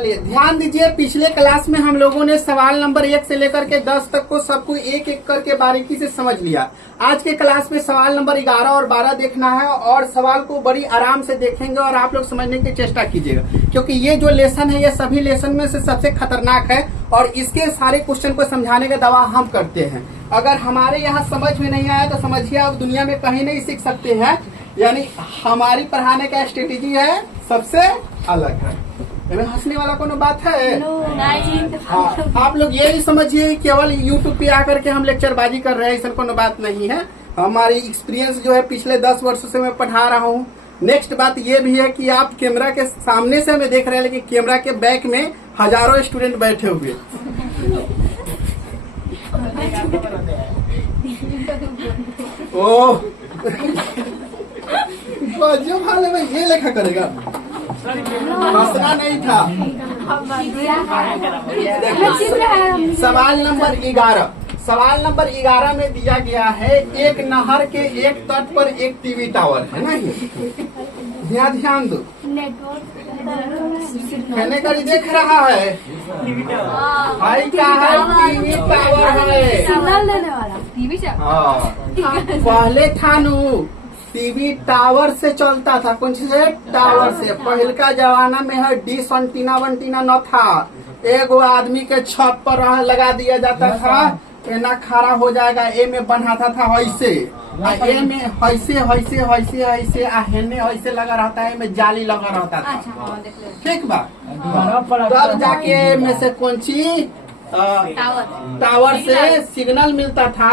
चलिए ध्यान दीजिए, पिछले क्लास में हम लोगों ने सवाल नंबर 1 से लेकर के 10 तक को सबको एक एक करके बारीकी से समझ लिया। आज के क्लास में सवाल नंबर 11 और 12 देखना है और सवाल को बड़ी आराम से देखेंगे और आप लोग समझने की चेष्टा कीजिएगा, क्योंकि ये जो लेसन है ये सभी लेसन में से सबसे खतरनाक है और इसके सारे क्वेश्चन को समझाने का दावा हम करते हैं। अगर हमारे यहाँ समझ में नहीं आया तो समझिए आप दुनिया में कहीं नहीं सीख सकते हैं। यानी हमारी पढ़ाने का स्ट्रेटेजी है सबसे अलग है। हंसने वाला कोनो बात है? हाँ, आप लोग ये नहीं समझिए केवल यूट्यूब पे आकर के हम लेक्चरबाजी कर रहे हैं, ऐसा कोनो बात नहीं है। हमारी एक्सपीरियंस जो है पिछले 10 वर्षों से मैं पढ़ा रहा हूँ। नेक्स्ट बात ये भी है कि आप कैमरा के सामने से हमें देख रहे हैं, लेकिन कैमरा के बैक में हजारों स्टूडेंट बैठे हुए। ओह जो भाले में ये लेखा करेगा, हंसना नहीं था। सवाल नंबर 11, सवाल नंबर 11 में दिया गया है एक नहर के एक तट पर एक टीवी टावर है ना। ध्यान दो, कहने का देख रहा है भाई का है टीवी टावर है। पहले था नु टीवी टावर से चलता था, कौन से टावर से। पहल का जमाना में है डिश अंटीना वंटीना न था, एगो आदमी के छत पर लगा दिया जाता था, एना खड़ा हो जाएगा, ए में बनाता था ऐसे, ए में ऐसे ऐसे ऐसे ऐसे हेने ऐसे लगा रहता है, में जाली लगा रहता था। ठीक बा, तब जाके में से कौन सी टावर से सिग्नल मिलता था।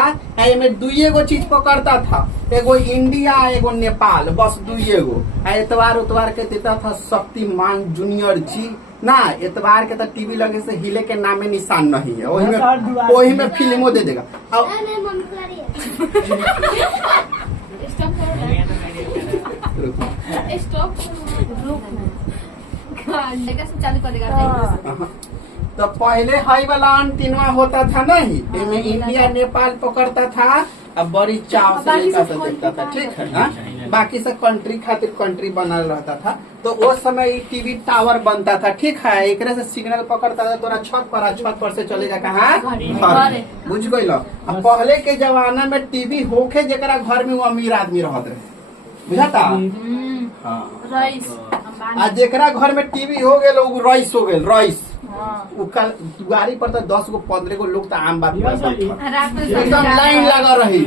में दुइये गो चीज पकड़ता था, एगो इंडिया एगो नेपाल, बस दुइये गो। एतवार उतवार के देता था शक्तिमान जूनियर जी ना। एतवार के तो टीवी लगे से हिले के नामे निशान नहीं है, वही में फिल्मों दे देगा। तो पहले हाई वाला अंटीना होता था नहीं, इनमें इंडिया नेपाल पकड़ता था, अब बड़ी चाव से देखता था। ठीक है ना, बाकी सब कंट्री खातिर कंट्री बनल रहता था। तो वो समय टीवी टावर बनता था। ठीक है, एक से सिग्नल पकड़ता था, तोरा छत पर से चलेगा कहाँ, बुझ गई। अब पहले के जमाना में टीवी होके जरा घर में वो अमीर आदमी रहते रहे, बुझाता। हाँ, जेकरा घर में टीवी हो गए रईस हो गए, रईस दुआरी पर तो 10 गो 15 गो लोग तो आम बात एकदम लाइन लगा रही।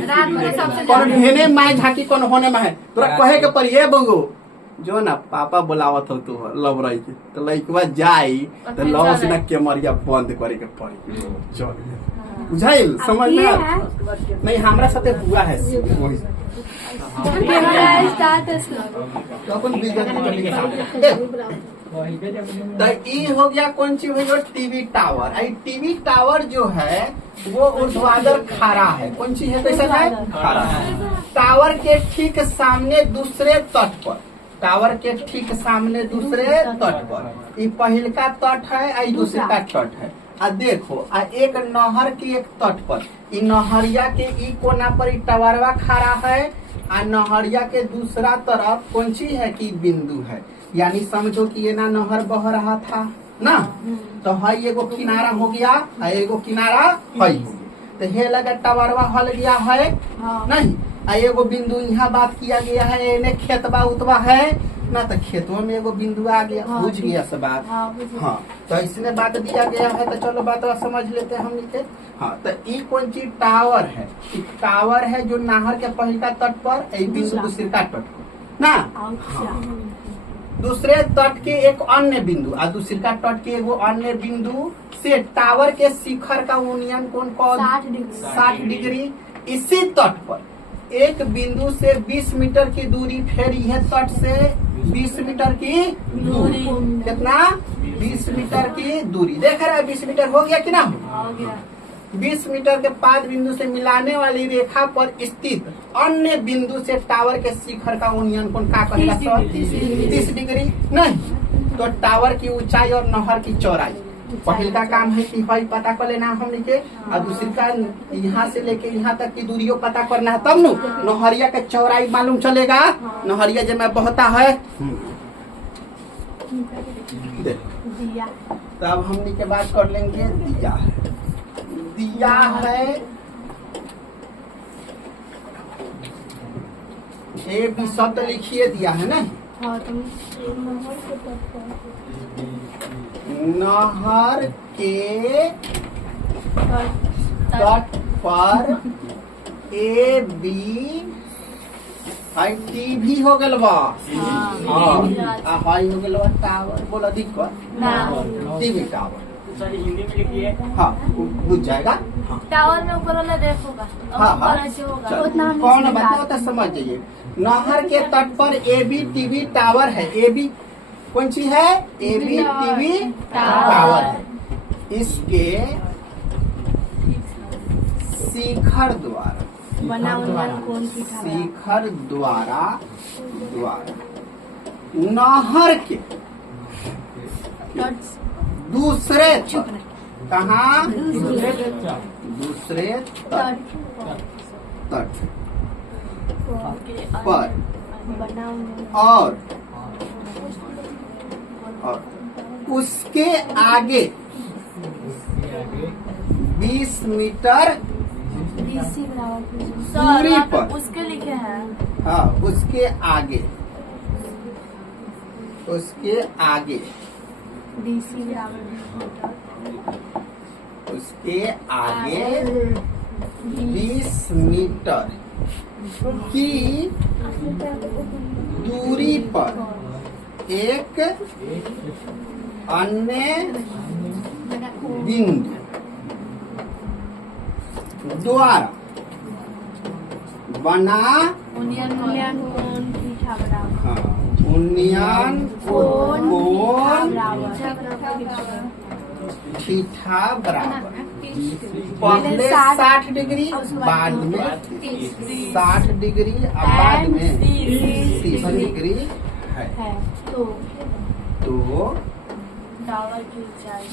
कौन भेने माए झाकी कौन होने में है, तोरा कहे के पर ये बंगो जो ना पापा बुलावत हो तू लव रही के तो लइकवा जाई तो लव से ना कैमरिया बंद करे के पड़ी। चल बुझाइल, समझ में नहीं, हमरा साथे हुआ है वही तो ई हो गया कौन सी हो, टीवी टावर। टीवी टावर जो है वो ऊर्ध्वाधर खड़ा है, कौन सी है, कैसा है, खड़ा है। टावर के ठीक सामने दूसरे तट पर, टावर के ठीक सामने दूसरे तट पर, ये पहल का तट है, आई दूसरे का तट है। आ देखो एक नहर के एक तट पर, इ नहरिया के ई कोना पर ई टावरवा खड़ा है, आ नहरिया के दूसरा तरफ कौन सी है कि बिंदु है। यानी समझो कि ये ना नहर बह रहा था ना, तो हई एगो किनारा हो गया, एगो किनारा हई हो गया, तो हे लगा टावरवा हल गया है नहीं। एगो बिंदु यहाँ बात किया गया है, इन्हें खेतबा उतबा है ना, तो खेतों में एगो बिंदु आ गया, बुझ गया सब बात। हाँ, तो इसने बात दिया गया है, तो चलो बात समझ लेते हैं हम नीचे। हाँ, तो ई कौन सी टावर है, टावर है जो नहर के पहला तट पर, बिंदु दूसरे का तट पर ना। दूसरे तट के एक अन्य बिंदु और दूसरे का तट के एगो अन्य बिंदु से टावर के शिखर का यूनियन कौन 60 डिग्री। इसी तट पर एक बिंदु से 20 मीटर की दूरी, फिर यह तट से 20 मीटर की दूरी, कितना, 20 मीटर की दूरी। देख रहा है 20 मीटर हो गया कि ना, हो गया। 20 मीटर के पाद बिंदु से मिलाने वाली रेखा पर स्थित अन्य बिंदु से टावर के शिखर का यूनियन कोण का कहेगा, 30 डिग्री नहीं। तो टावर की ऊंचाई और नहर की चौड़ाई, पहल का काम है कि भाई पता कर लेना हमने के, और दूसरी का यहाँ से लेके यहाँ तक की दूरियों पता करना है, तब नु नहरिया का चौड़ाई मालूम चलेगा। नहरिया जब में बहता है दिया। तब हमने के बात कर लेंगे दिया। दिया है ए बी शब्द लिखिए, दिया है ना। हाँ तुम नहर के तट पर ए बी हाई टीवी हो गल बा। हाँ हाई हो गल बा टावर। बोला दिक्कत टीवी टावर। हिंदी में लिखिए। हाँ बुझ जाएगा। टावर में ऊपर वाला रेख होगा। हाँ हाँ होगा उतना कौन बताओ तो समझ जाइए। नहर के तट पर ए बी टीवी टावर है। ए बी कौन सी है? ए बी टीवी टावर है। इसके शिखर द्वारा बना कौन सी था? शिखर द्वारा नहर के दूसरे कहाँ? दूसरे तट पर और उसके आगे 20 मीटर दूरी पर। उसके लिखे हैं। हाँ उसके आगे डीसी उसके आगे 20 मीटर की दूरी पर एक अन्य बिंदु द्वारा बना उन्नयन कोण थीटा बराबर पहले 60 डिग्री बाद में 60 डिग्री और बाद में 30 डिग्री है। तो टावर की ऊंचाई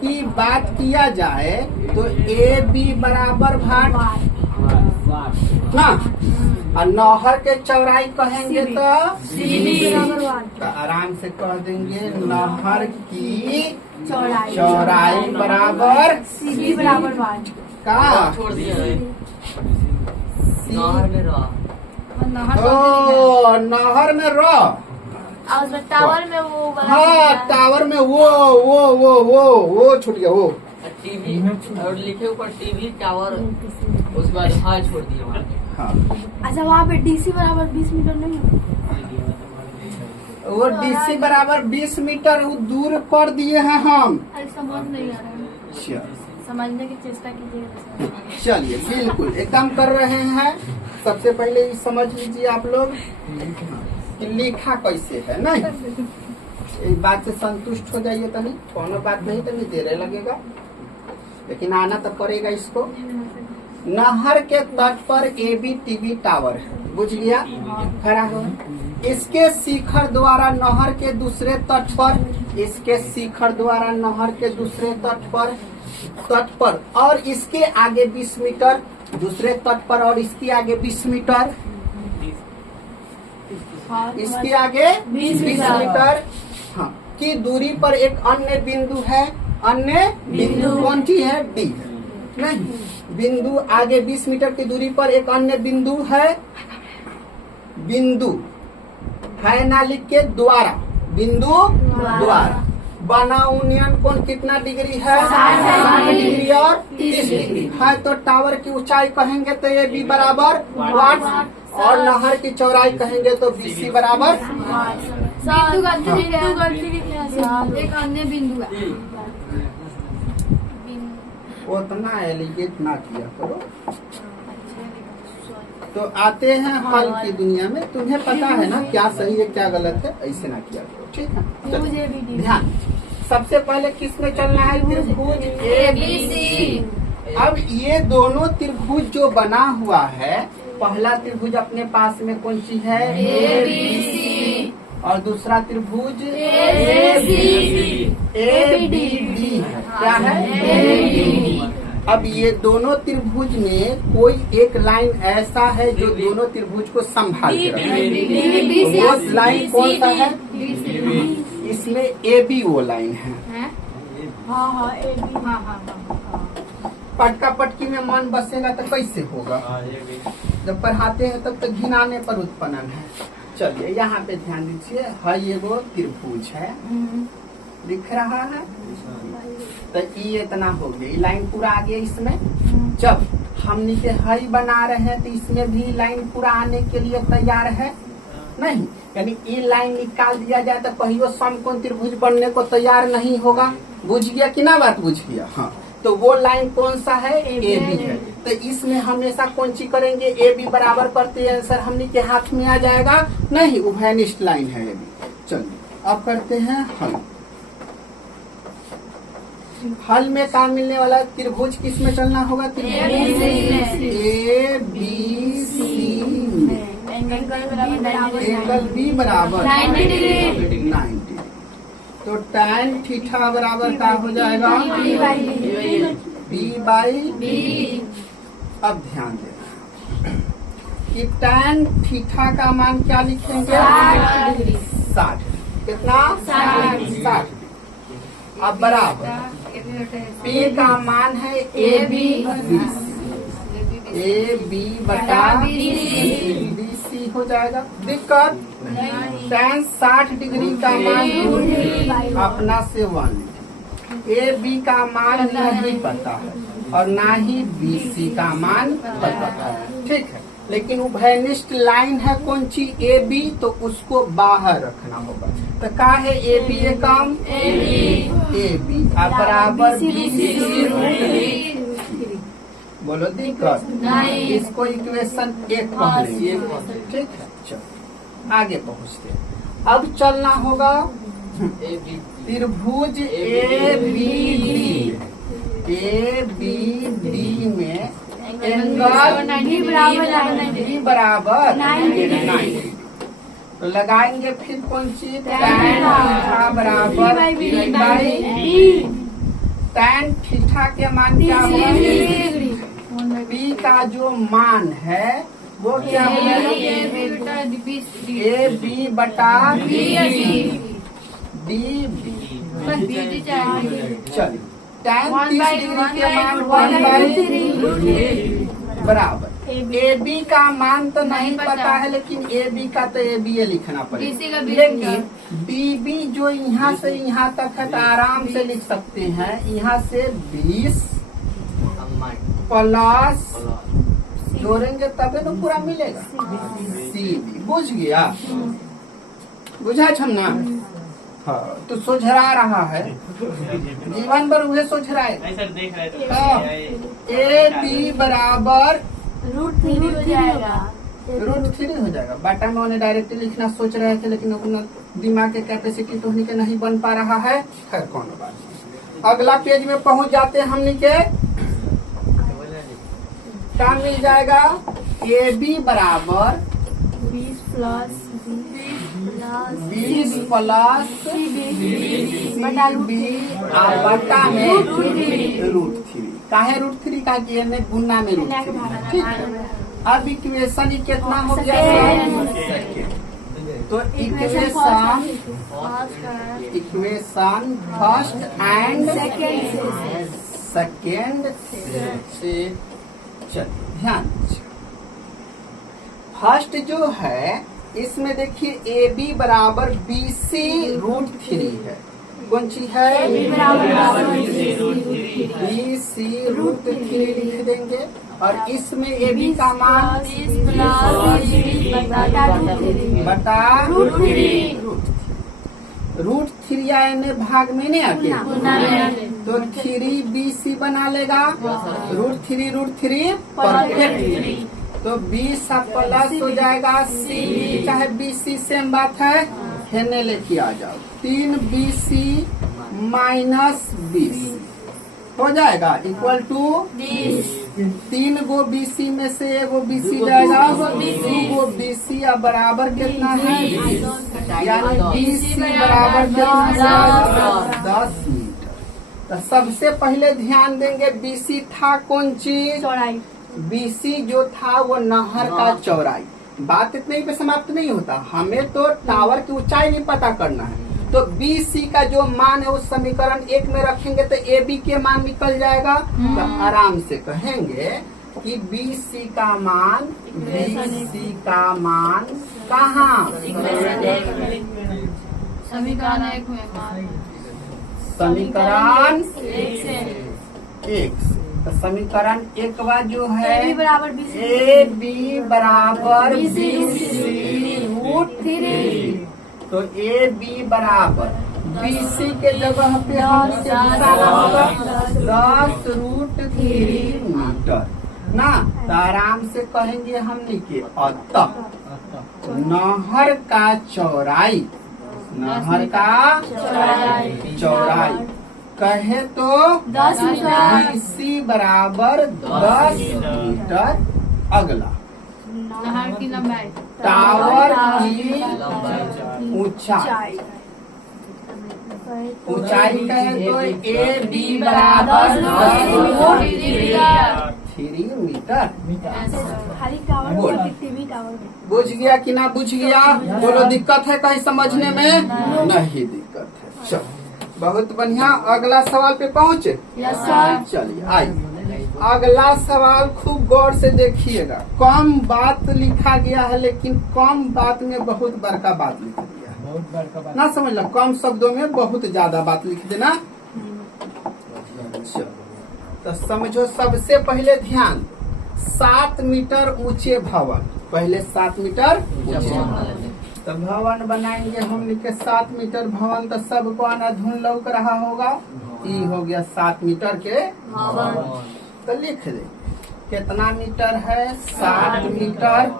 की बात किया जाए तो ए बी बराबर भाग ना, और नहर के चौड़ाई कहेंगे तो आराम से कह देंगे नहर की चौड़ाई बराबर सीधी बराबर का छोड़ दिया नहर में र और उसमें टावर में वो वाला हाँ टावर में वो छूट गया वो टीवी और लिखे ऊपर टीवी टावर, उसके बाद हाई छोड़ दिया वहाँ पे। हाँ अच्छा वहाँ पे डीसी बराबर 20 मीटर नहीं है? वो डीसी बराबर 20 मीटर दूर कर दिए हैं हम। अरे समझ नहीं आ रहा है, समझने की चेष्टा कीजिए। चलिए बिल्कुल एकदम कर रहे हैं। सबसे पहले ये समझ लीजिए आप लोग कि लिखा कैसे है ना। इस बात से संतुष्ट हो जाइए। तनी कोनो बात नहीं, तनी देर लगेगा लेकिन आना तो पड़ेगा इसको। नहर के तट पर ए बी टीवी टावर है, बुझ गया? खड़ा हो। इसके शिखर द्वारा नहर के दूसरे तट पर, इसके शिखर द्वारा नहर के दूसरे तट पर और इसके आगे 20 मीटर दूसरे तट पर और इसके आगे 20 मीटर, इसके आगे 20 मीटर हाँ की दूरी पर एक अन्य बिंदु है। अन्य बिंदु कौन सी है? डी नहीं। बिंदु आगे 20 मीटर की दूरी पर एक अन्य बिंदु है। बिंदु है ना लिख के द्वारा, बिंदु द्वारा बना उन्नयन कोण कितना डिग्री है? 60 डिग्री और 30 डिग्री है। तो टावर की ऊंचाई कहेंगे तो ये बी बराबर वाट और नहर की चौड़ाई कहेंगे तो बीसी बराबर। एक अन्य बिंदु है। उतना एलिगेट ना किया करो। तो आते हैं हल की दुनिया में। तुम्हें पता है ना क्या सही है क्या गलत है, ऐसे ना किया करो, ठीक है? मुझे भी ध्यान। सबसे पहले किस में चलना है? त्रिभुज ABC। अब ये दोनों त्रिभुज जो बना हुआ है, पहला त्रिभुज अपने पास में कौन सी है? ABC। और दूसरा त्रिभुज ABD है। क्या है? ABD। अब ये दोनों त्रिभुज में कोई एक लाइन ऐसा है जो दोनों त्रिभुज को संभाल के रखे। वो लाइन कौन सा है? इसमें ए बी वो लाइन है। पटका पटकी में मन बसेगा तो कैसे होगा? जब पढ़ाते हैं तब तो घिनाने पर उत्पन्न है। चलिए यहाँ पे ध्यान दीजिए, है ये वो त्रिभुज है, दिख रहा है। तो ये इतना हो गया, ये लाइन पूरा आ गया इसमें। जब हम नीचे हई बना रहे हैं तो इसमें भी लाइन पूरा आने के लिए तैयार है नहीं, यानी ये लाइन निकाल दिया जाए तो कहियो समकोण त्रिभुज बनने को तैयार नहीं होगा। बुझ गया कि ना बात? बुझ गया। हाँ, तो वो लाइन कौन सा है? ए बी है। तो इसमें हमेशा कौन सी करेंगे? ए बी बराबर करते हैं, आंसर हमने के हाथ में आ जाएगा नहीं, उभयनिष्ठ लाइन है ए बी। चलिए अब करते हैं हल। हल में काम मिलने वाला त्रिभुज किस में चलना होगा? त्रिभुज ए बी सी में एंगल बी बराबर 90। तो tan थीटा बराबर क्या हो जाएगा? B by B. अब ध्यान देना कि tan थीटा का मान क्या लिखेंगे? 60। कितना? 60। अब बराबर P का मान है ए बी बटा बी सी हो जाएगा। दिक्कत? tan 60 डिग्री का मान अपना से 1, ए बी का मान नहीं पता है और ना ही बी सी का मान पता है। ठीक है, लेकिन उभयनिष्ठ लाइन है कौन सी? ए बी, तो उसको बाहर रखना होगा। तो क्या है ए बी? ए काम ए बी बराबर बी सी। बोलो दिक्कत? इसको इक्वेशन 1 कह लेंगे। ठीक है, चलो आगे पहुँचते। अब चलना होगा त्रिभुज ए बी डी में एंगल बी बराबर 90। तो लगाएंगे फिर कौन सी? tan थीटा बराबर B by B. tan theta के मान क्या होगा? बी का जो मान है वो क्या होगा? ए बी बटा डी बी। चलिए tan 30 डिग्री के मान 1/3 बराबर ए बी का मान तो नहीं पता है, लेकिन ए बी का तो ए बी लिखना पड़ेगा। लेकिन डी बी जो यहाँ से यहाँ तक है तो आराम से लिख सकते हैं। यहाँ से 20 प्लस जोड़ेंगे तबे तो पूरा मिलेगा। सी बी बुझ गया? बुझा छन्ना? हाँ, तो सोझरा रहा है जीवन भर उसे सोझराए। ए बी बराबर √3 हो जाएगा। √3 हो जाएगा। बटा में उन्हें डायरेक्टली लिखना सोच रहे थे, लेकिन अपना दिमाग के कैपेसिटी तो उन्हीं के नहीं बन पा रहा है। खैर कौन बात नहीं। अगला पेज में पहुंच जाते हैं हमने के। क्या मिल जाएगा? ए बी बराबर 20 प्लस बटा में √3। काहे √3 का? गुना में √3। ठीक है, अब इक्वेशन कितना हो गया? तो इक्वेशन फर्स्ट एंड सेकेंड से चलिए ध्यान दीजिए। फर्स्ट जो है इसमें देखिए ए बी बराबर बी सी √3 है। कौन सी है? बी सी √3 लिख देंगे। और इसमें ए बी का मान बटा √3 यानी भाग में नहीं आके तो 3BC बना लेगा। √3 परफेक्ट। तो 20 प्लस हो जाएगा सी, चाहे BC सेम बात है। हेने लेके आ जाओ 3BC माइनस 20 हो जाएगा इक्वल टू 3 गो BC में से एगो BC जाएगा 2 गो BC अब बराबर कितना है? यानी BC बराबर कितना है? 10 मीटर। तो सबसे पहले ध्यान देंगे बीसी था कौन चीज? चौड़ाई। बीसी जो था वो नहर का चौड़ाई। बात इतने ही पे समाप्त नहीं होता, हमें तो टावर की ऊंचाई नहीं पता करना है। तो बीसी का जो मान है उस समीकरण 1 में रखेंगे तो ए बी के मान निकल जाएगा। तो आराम से कहेंगे कि बीसी का मान कहाँ? समीकरण 1 में समीकरण 1 से 1। तो समीकरण 1 जो है AB बराबर BC ए बी बराबर BC √3। तो ए बी बराबर बीसी के जगह पे हम 10√3 मीटर ना। तो आराम से कहेंगे हमने कि अतः नहर का चौड़ाई कहे तो 10 मीटर। बीसी बराबर 10 मीटर। अगला नहर की लंबाई। टावर की ऊंचाई कहे तो ए बी बराबर 10√3 मीटर। खाली टावर बोल। TV tower. बुझ गया कि ना बुझ गया? बोलो दिक्कत है कहीं समझने में? नहीं दिक्कत है। चलो बहुत बढ़िया। अगला सवाल पे पहुँचे? Yes sir. चलिए आइए अगला सवाल खूब गौर से देखिएगा। कम बात लिखा गया है लेकिन कम बात में बहुत बड़का बात लिख दिया है। बहुत बड़का बात। ना समझ लो, कम शब्दों में बहुत ज्यादा बात लिख देना। चलो तो समझो, सबसे पहले ध्यान, 7 मीटर ऊंचे भवन। पहले 7 मीटर ऊंचे तो भवन बनाएंगे हमने के 7 मीटर भवन। तो सबको आना धुन लौक रहा होगा। ये हो गया 7 मीटर के भवन। तो लिख दे कितना मीटर है? 7 मीटर।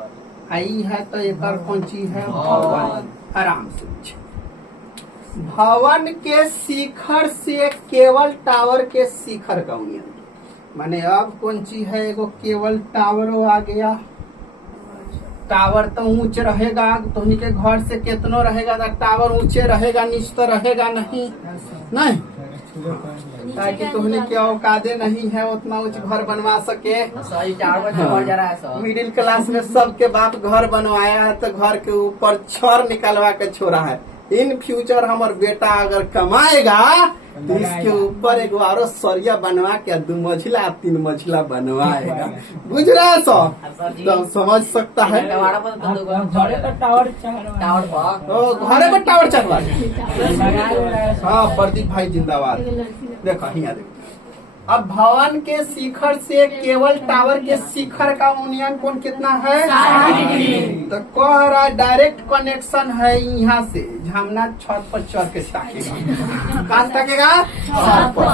आई है तो एक कौन चीज है? भवन। आराम से पूछे। भवन के शिखर से केवल टावर के शिखर का union। माने अब कौन चीज है? एगो केवल टावर आ गया। टावर तो ऊंच रहेगा, तो के घर से कितनो रहेगा तो टावर ऊंचे रहेगा, नीच तो रहेगा नहीं। ताकि तुमने क्या औकादे नहीं है उतना ऊंच घर बनवा सके। मिडिल क्लास में सबके बाप घर बनवाया है तो घर के ऊपर छड़ निकलवा के छोड़ा है। इन फ्यूचर हमार बेटा अगर कमाएगा तो इसके ऊपर एक बार सरिया बनवा के 2 मंजिला 3 मंजिला बनवाएगा। बुझ रहा है तो समझ सकता है। घरे पर टावर घरे पर टावर चढ़वा। हाँ प्रदीप भाई जिंदाबाद। देखो यहाँ देखो, अब भवन के शिखर से केवल टावर के शिखर का यूनियन कोण कितना है? 60 डिग्री। तो कह रहा डायरेक्ट कनेक्शन है यहाँ से। झमना छत पर चढ़ के ताकेगा। कहाँ ताकेगा? छत पर।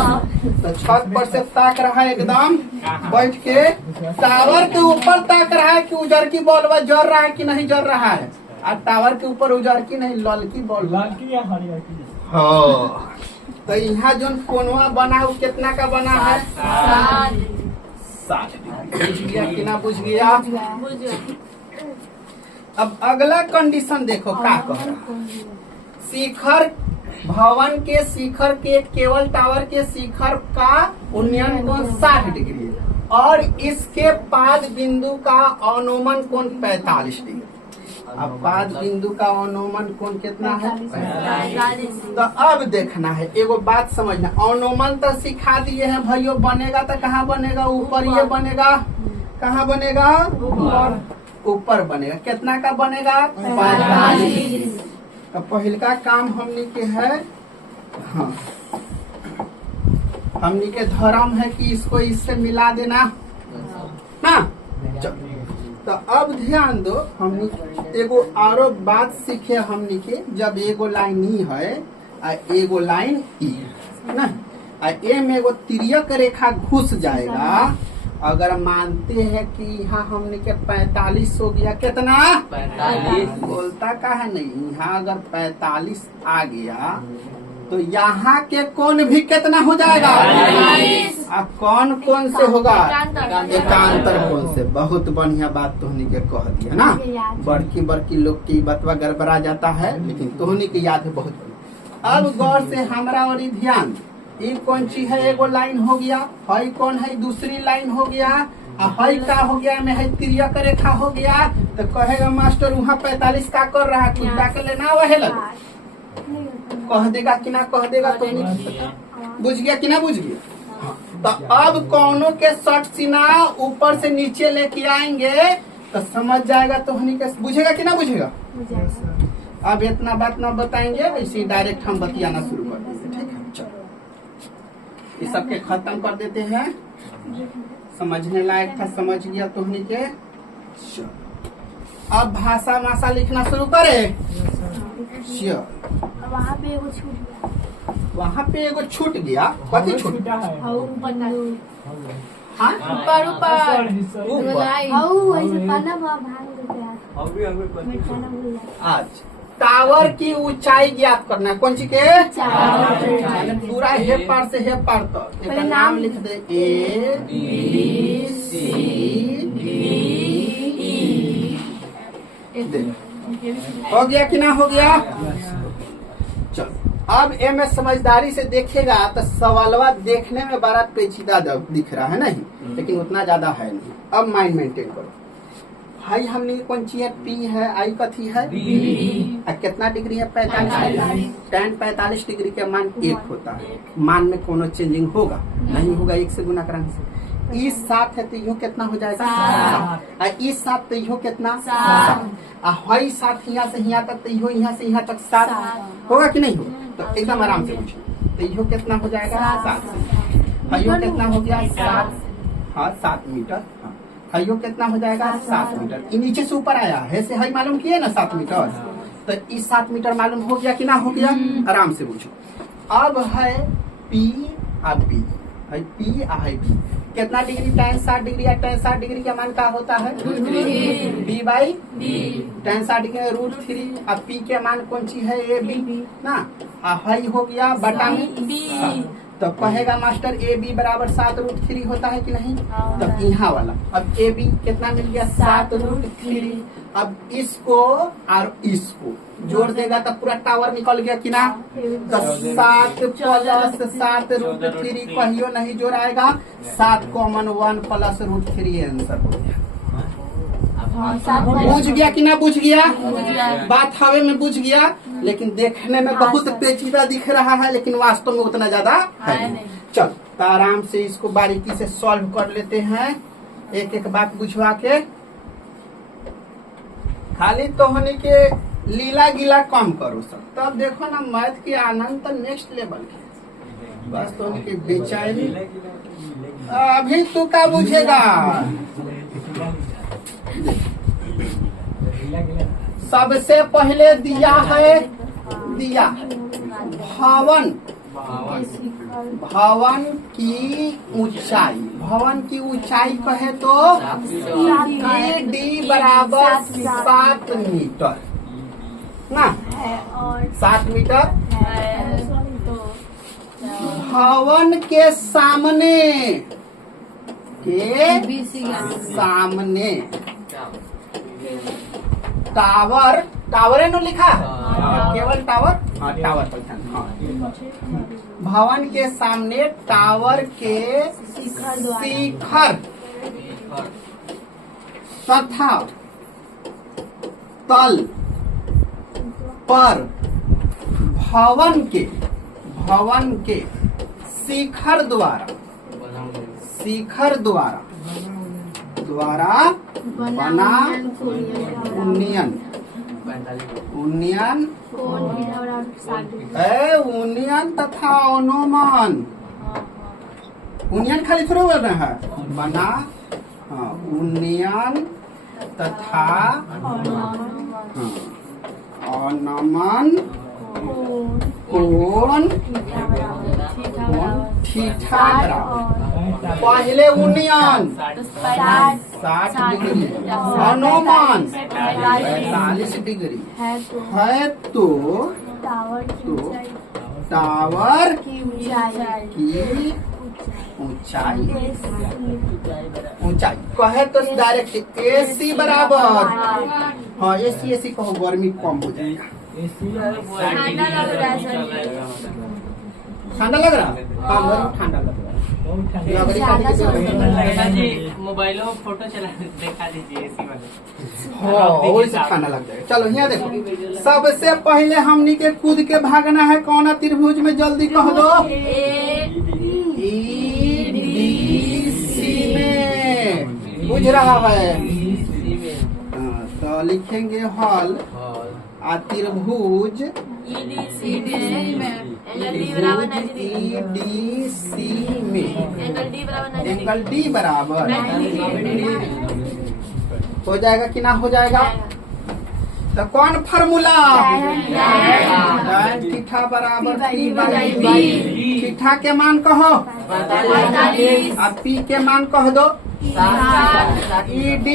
तो छत पर से ताक रहा है एकदम बैठ के। टावर के ऊपर ताक रहा है कि उजर की बॉल जल रहा है कि नहीं जल रहा है। और टावर के ऊपर उजर की नहीं ललकी बॉल। ललकी या हरियर की? हाँ। तो यहाँ जो कोनवा बना है वो कितना का बना है? 60 डिग्री। बुझ गया कि ना बुझ गया? अब अगला कंडीशन देखो क्या कह रहा है। शिखर भवन के शिखर के केवल टावर के शिखर का उन्नयन कोण 60 डिग्री और इसके पाद बिंदु का अनुमान कोण 45 डिग्री। अब पाद बिंदु का अनुमान कोण कितना है? 45। तो अब देखना है, एगो बात समझना। अनुमान तो सिखा दिए हैं भाइयों, बनेगा तो कहाँ बनेगा? ऊपर ये बनेगा। कहाँ बनेगा? ऊपर बनेगा। कितना का बनेगा? 45। तो पहले का काम हमने के है, हाँ हमने के धर्म है कि इसको इससे मिला देना ना। तो अब ध्यान दो, हमने एगो आरो बात सीखे हमने के। जब एगो लाइन ई है आ एगो लाइन ई ना, आ ए में एगो तिर्यक रेखा घुस जाएगा। अगर मानते हैं कि यहाँ हमने के 45 हो गया। कितना? 45। बोलता का है नहीं, यहाँ अगर 45 आ गया तो यहाँ के कोण भी कितना हो जाएगा? 45। अब कौन से होगा? एकांतर कोण से। बहुत बढ़िया बात तोहनी के कह दिया ना। बड़की लोग की बतवा गड़बड़ा जाता है लेकिन तोहनी के याद है बहुत बढ़िया। अब गौर से हमारा और ध्यान, ये कौन सी है, एगो लाइन हो गया, हई कौन है, दूसरी लाइन हो गया, हई का हो गया, में है तिर्यक रेखा हो गया। तो कहेगा मास्टर वहाँ 45 का कर रहा है, कुछ जाके लेना वह लग कह देगा कि ना कह देगा, तो बुझ गया कि ना बुझ गया। तो अब कौनों के शर्ट सीना ऊपर से नीचे लेके आएंगे तो समझ जाएगा, तो हनी के बुझेगा कि ना बुझेगा। अब इतना बात ना बताएंगे, वैसे डायरेक्ट हम बतियाना शुरू कर देंगे, ठीक है। चलो इस सब के खत्म कर देते हैं, समझने लायक था समझ गया तो हनी के। अब भाषा मासा लिखना शुरू करे। वहाँ पे एगो छूट गया, वहाँ पे एगो छूट गया, कथी छूट गया? हाँ? ऊपर ऊपर ऊपर। ऐसे पाना भाग देते हैं, मैं खाना भूल गया। आज टावर की ऊंचाई ज्ञात करना है, कौन सी के? टावर। पूरा हे पार से हे पार तक एक नाम लिख दे, A B C D E. हो गया कि ना हो गया? चलो अब एम एस समझदारी से देखेगा तो सवालवा देखने में बड़ा पेचीदा दिख रहा है नहीं, लेकिन उतना ज्यादा है नहीं। अब माइंड मेंटेन करो। हाई हमने कौन सी है, पी है, आई कथी है, कितना डिग्री है, 45। tan 45 डिग्री का मान 1 होता है। मान में कोनो चेंजिंग होगा नहीं होगा, 1 से गुना कराने से। इस 7 है तो यो कितना हो जाएगा, 7। इस 7 तो यो कितना, 7। हई 7 यहाँ से यहाँ तक, तो यो यहाँ से यहाँ तक 7 होगा कि नहीं होगा। तो एकदम आराम से पूछिए, तो यो कितना हो जाएगा, 7। हयो कितना हो गया, 7। हाँ 7 मीटर। हाँ हयो कितना हो जाएगा, 7 मीटर। ये नीचे से ऊपर आया है, से हई मालूम किए ना 7 मीटर, तो इस 7 मीटर मालूम हो गया कि ना हो गया। आराम से पूछो। अब है पी और बी, है पी और है बी, कितना डिग्री, tan 60 डिग्री या tan 60 डिग्री का मान का होता है, b बाई tan 60 डिग्री √3। अब p के मान कौन सी है, ए बी ना। हाई हो गया बटा में, तो कहेगा मास्टर ए बी बराबर 7√3 होता है कि नहीं। तब यहाँ वाला अब ए बी कितना मिल गया, 7√3। अब इसको और इसको जोड़ देगा तो पूरा टावर निकल गया कि ना। तो 7 + 7√3 कहियो नहीं जोड़ाएगा, 7 कॉमन 1 + √3 आंसर हो गया। बुझ गया कि ना बुझ गया, बात हवे में बुझ गया, लेकिन देखने में बहुत पेचीदा दिख रहा है, लेकिन वास्तव में उतना ज्यादा है नहीं। चल तो आराम से इसको बारीकी से सॉल्व कर लेते हैं, एक एक बात बुझवा के। खाली तो होने के लीला गीला कम करो सब, तब देखो ना मैथ के आनंद तो नेक्स्ट लेवल के। बस तो उनकी बेचैनी अभी तू का बुझेगा। सबसे पहले दिया है, दिया भवन, भवन की ऊंचाई, भवन की ऊंचाई कहे तो डी बराबर 7 मीटर ना, 7 मीटर। भवन के सामने, के सामने टावर, टावर नो लिखा है, केवल टावर। हाँ टावर पर ध्यान। हाँ भवन के सामने टावर के शिखर तथा तल पर भवन के शिखर द्वारा, शिखर द्वारा बना उन्नयन, उन्नयन उन्नयन तथा अनुमान, उन्नयन खाली थोड़ा बोल रहे हैं, बना। हाँ उन्नयन तथा अनुमान कोण थीटा बराबर, पहले उन्नयन 60 डिग्री, अनुमान 45 डिग्री है तो टावर की ऊंचाई, ऊंचाई कहे तो डायरेक्ट AC बराबर। हाँ AC कहो, गर्मी कम हो जाएगा। ठंडा लग रहा है? हाँ मुझे ठंडा लग रहा है। बहुत ठंडी लग रही ज्यादा है। सोचने जी मोबाइलों में फोटो चला दिखा दीजिए इसी वाले। हाँ वही से खाना लग जाएगा। चलो यहाँ देखो, सबसे पहले हमनी के कूद के भागना है कौन त्रिभुज में, जल्दी कह दो। EDC में बुझ रहा है। हाँ, तो लिखेंगे हॉल आ त्रिभुज EDC बराबर 90 EDC में एंगल D बराबर 90 एंगल D बराबर 90 हो जाएगा कि ना हो जाएगा? तो कौन फार्मूला? tan थीटा बराबर P/B। थीटा के मान कहो, अब P के मान कह दो। ED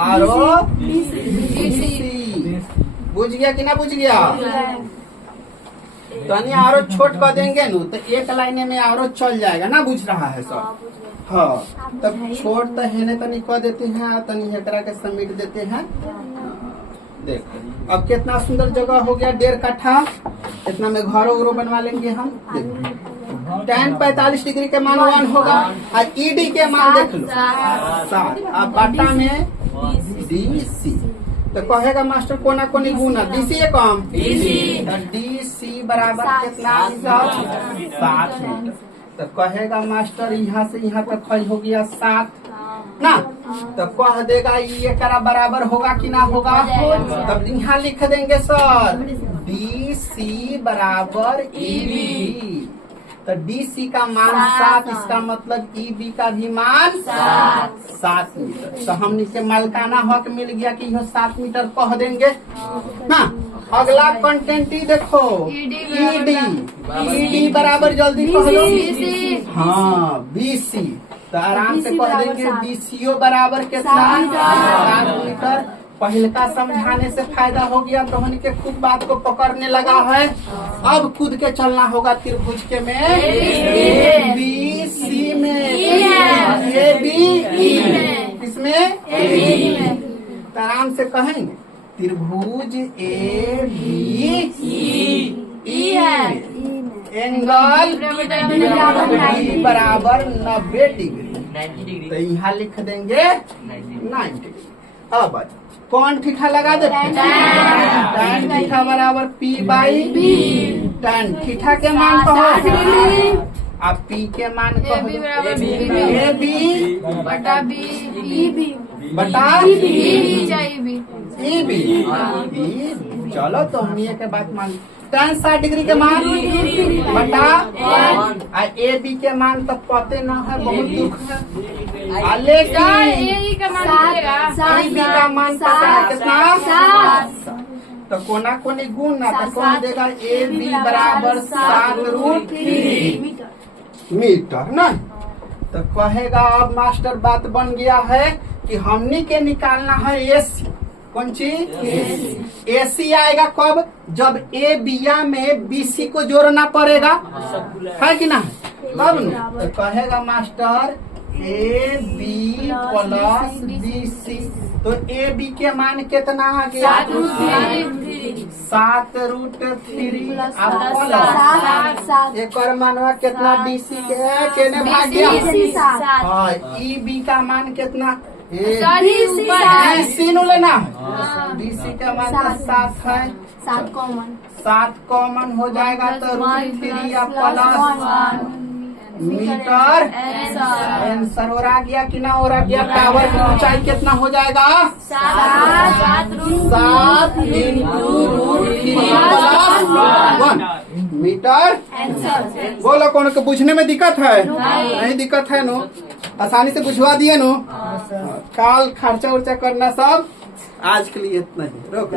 और DC बुझ गया कि ना बुझ गया? तनी आरो छोट कर देंगे नु तो एक लाइन में आरो चल जाएगा ना, बुझ रहा है सब? हाँ तब छोट तो है तनी कह देते हैं, तनी एकरा के समेट देते हैं। देखो अब कितना सुंदर जगह हो गया, 1.5 कट्ठा। इतना में घरों उरो बनवा लेंगे हम। देखो tan 45 डिग्री के मान 1 होगा और ED के मान देख लो 7। अब बाटा में DC तो कहेगा मास्टर कोना कोनी गुना, DC है कम, DC बराबर कितना 7 मीटर। तो कहेगा मास्टर यहाँ से यहाँ तक हो गया 7 ना, तो कह देगा ये करा बराबर होगा कि ना होगा? तब यहाँ लिख देंगे सर DC बराबर EB। तो DC का मान 7, इसका मतलब EB का भी मान 7 मीटर। तो हमने के मालकाना हक मिल गया कि यह 7 मीटर कह देंगे ना। अगला कंटेंट ही देखो, ED बराबर जल्दी कह लो। हाँ BC, तो आराम से कह देंगे BCO बराबर कितना 7 मीटर। पहले का समझाने से फायदा हो गया, तो हमने के खुद बात को पकड़ने लगा है। अब कूद के चलना होगा त्रिभुज के में ABC में ABE इसमें तो आराम से कहेंगे त्रिभुज ABE एंगल D बराबर 90 डिग्री। तो यहाँ लिख देंगे 90 डिग्री। अब कौन थीटा लगा दे? tan थीटा बराबर P/B। tan थीटा के मान कहो, अब P के मान कहो AB बटा EB। चलो तो हम ये के बात मान tan 60 डिग्री के मान बटा AB के मान तो पते न है, बहुत दुख है। लेकिन का मान पता है कितना? तो कोना कोनी गुण ना, तो कौन देगा AB बराबर 7√3 मीटर ना। तो कहेगा अब मास्टर बात बन गया है कि हमनी के निकालना है AC। कौन चीज? AC आएगा कब? जब ABA में BC को जोड़ना पड़ेगा, है कि ना? तब न तो कहेगा मास्टर AB प्लस BC। तो AB के मान कितना आ गया? 7√3 एक और मानवा कितना DC के भाग गया। हाँ EB का मान कितना? DC नु लेना है। DC का मान 7 है, 7 कॉमन हो जाएगा तो √3 प्लस मीटर आंसर हो रहा गया कि ना हो रहा गया? टावर की ऊंचाई कितना हो जाएगा? 7 √3 मीटर। बोलो कौन को बुझने में दिक्कत है? नहीं दिक्कत है नो, आसानी से बुझवा दिए नो। काल खर्चा उर्चा करना सब। आज के लिए इतना ही, रोक।